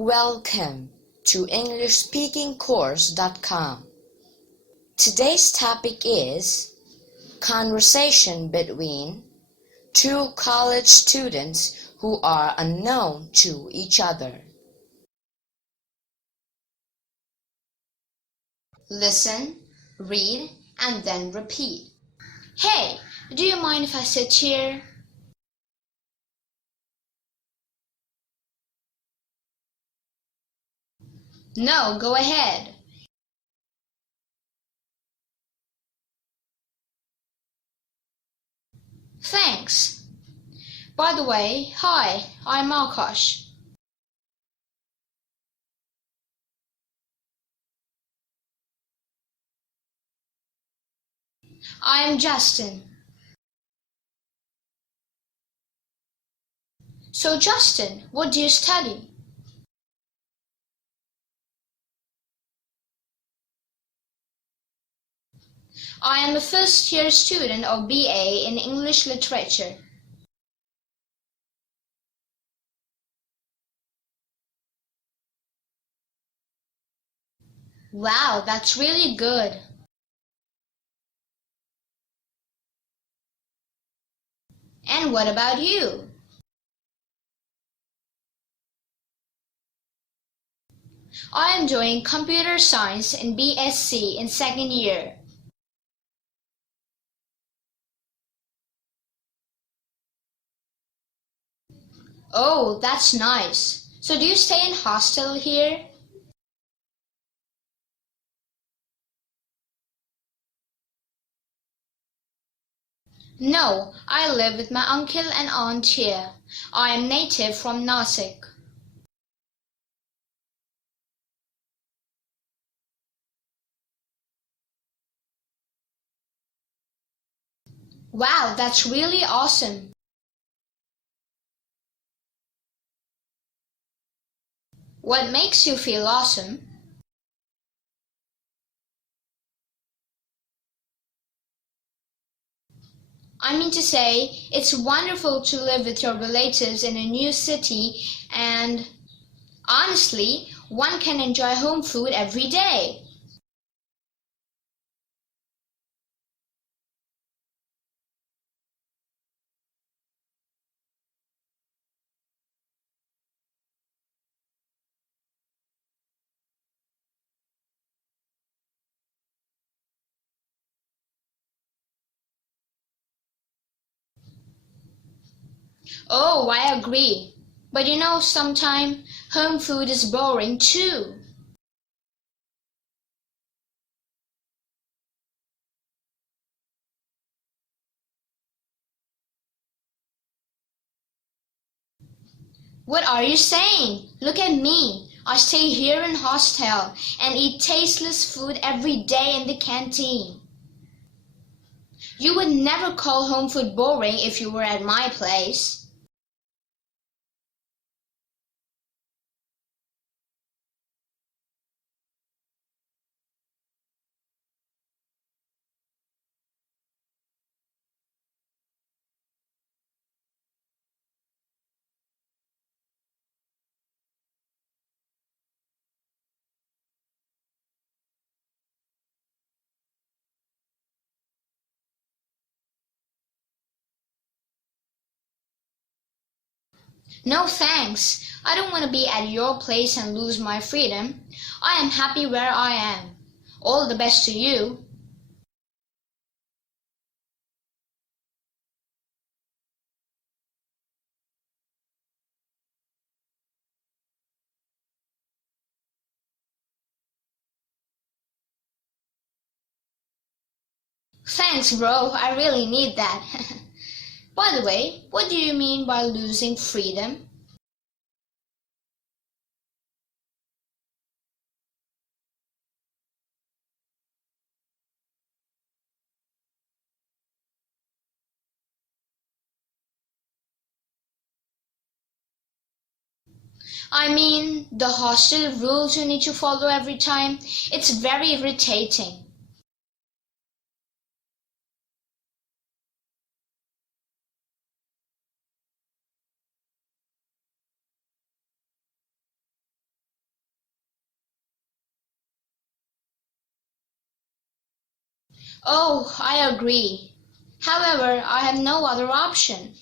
Welcome to EnglishSpeakingCourse.com. Today's topic is conversation between two college students who are unknown to each other. Listen, read, and then repeat. Hey, do you mind if I sit here? No, go ahead. Thanks. By the way, hi, I'm Akash. I am Justin. So Justin, what do you study? I am a first-year student of BA in English Literature. Wow, that's really good. And what about you? I am doing computer science in BSc in second year. Oh, that's nice. So do you stay in hostel here? No, I live with my uncle and aunt here. I am native from Nasik. Wow, that's really awesome. What makes you feel awesome? I mean to say, it's wonderful to live with your relatives in a new city and honestly, one can enjoy home food every day. Oh, I agree. But you know, sometimes home food is boring too. What are you saying? Look at me. I stay here in hostel and eat tasteless food every day in the canteen. You would never call home food boring if you were at my place. No thanks. I don't want to be at your place and lose my freedom. I am happy where I am. All the best to you. Thanks, bro. I really need that. By the way, what do you mean by losing freedom? I mean, the hostel rules you need to follow every time. It's very irritating. Oh, I agree. However, I have no other option.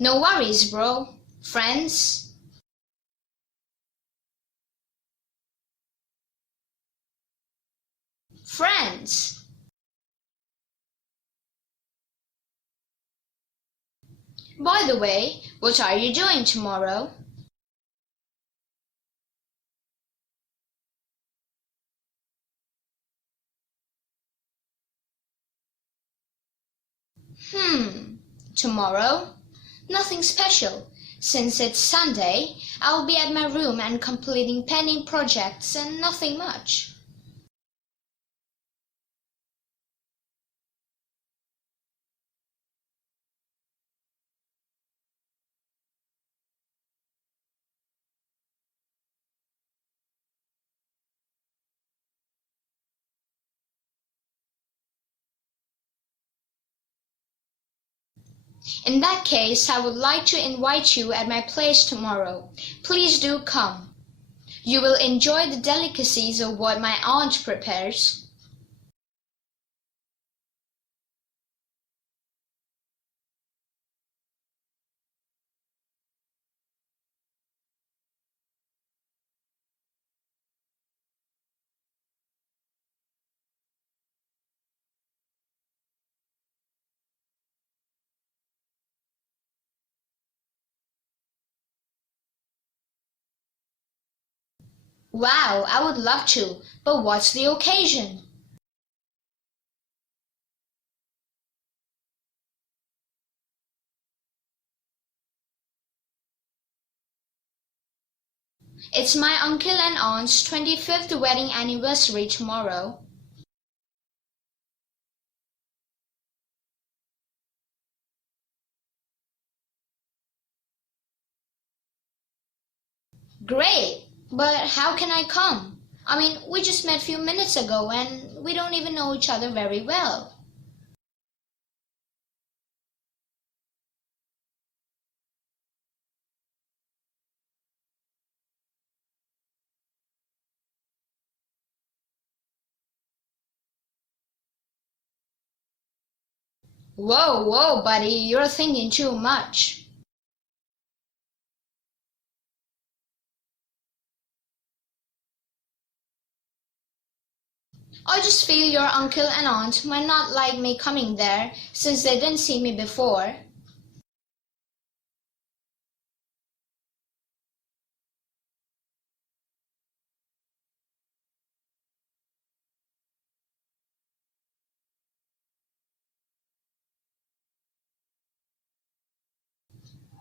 No worries, bro. Friends? Friends. By the way, what are you doing tomorrow? Hmm, tomorrow? Nothing special. Since it's Sunday, I'll be at my room and completing pending projects and nothing much. In that case, I would like to invite you at my place tomorrow. Please do come. You will enjoy the delicacies of what my aunt prepares. Wow, I would love to, but what's the occasion? It's my uncle and aunt's 25th wedding anniversary tomorrow. Great, but how can I come? I mean, we just met a few minutes ago and we don't even know each other very well. Whoa, whoa, buddy, you're thinking too much. I just feel your uncle and aunt might not like me coming there since they didn't see me before.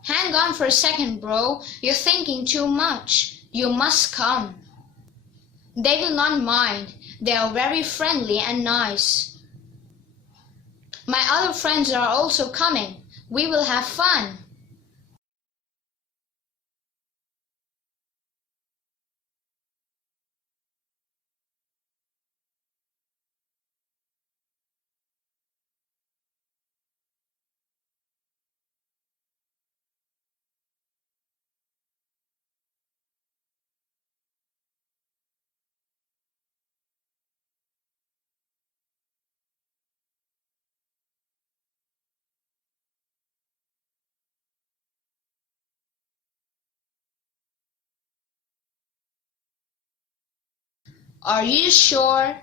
Hang on for a second, bro. You're thinking too much. You must come. They will not mind. They are very friendly and nice. My other friends are also coming. We will have fun. Are you sure?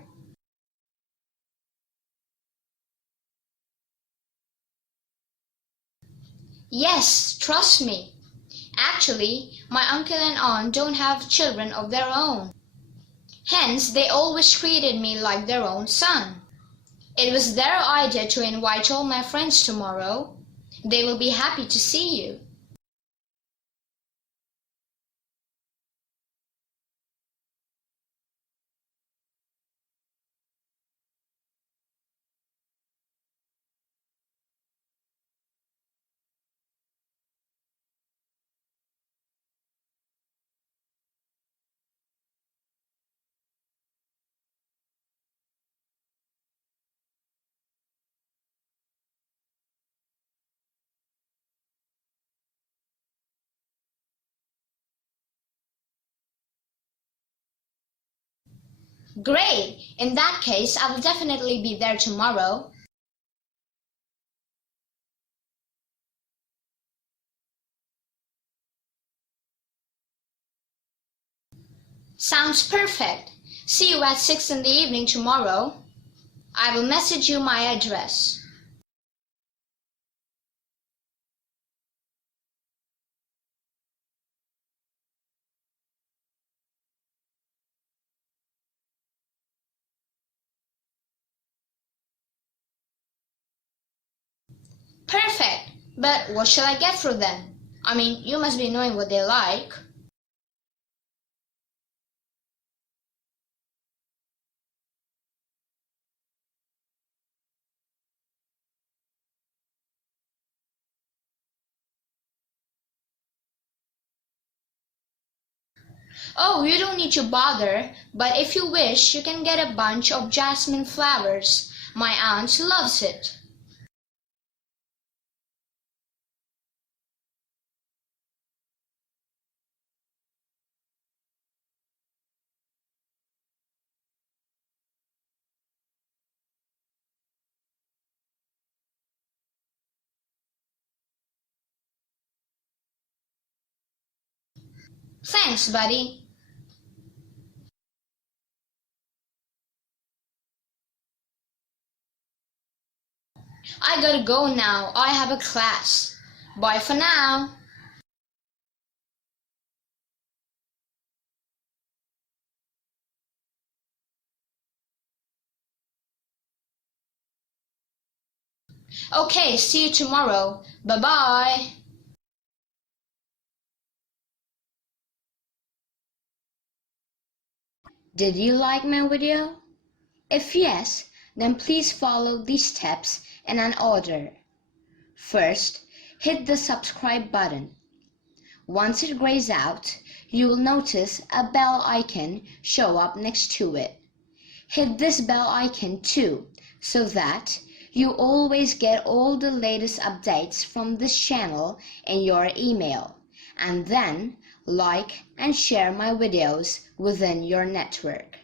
Yes, trust me. Actually, my uncle and aunt don't have children of their own. Hence, they always treated me like their own son. It was their idea to invite all my friends tomorrow. They will be happy to see you. Great! In that case, I will definitely be there tomorrow. Sounds perfect. See you at 6 in the evening tomorrow. I will message you my address. Perfect! But what shall I get for them? I mean, you must be knowing what they like. Oh, you don't need to bother, but if you wish, you can get a bunch of jasmine flowers. My aunt loves it. Thanks, buddy. I gotta go now. I have a class. Bye for now. Okay, see you tomorrow. Bye-bye. Did you like my video? If yes, then please follow these steps in an order. First, hit the subscribe button. Once it grays out, you will notice a bell icon show up next to it. Hit this bell icon too, so that you always get all the latest updates from this channel in your email. And then like and share my videos within your network.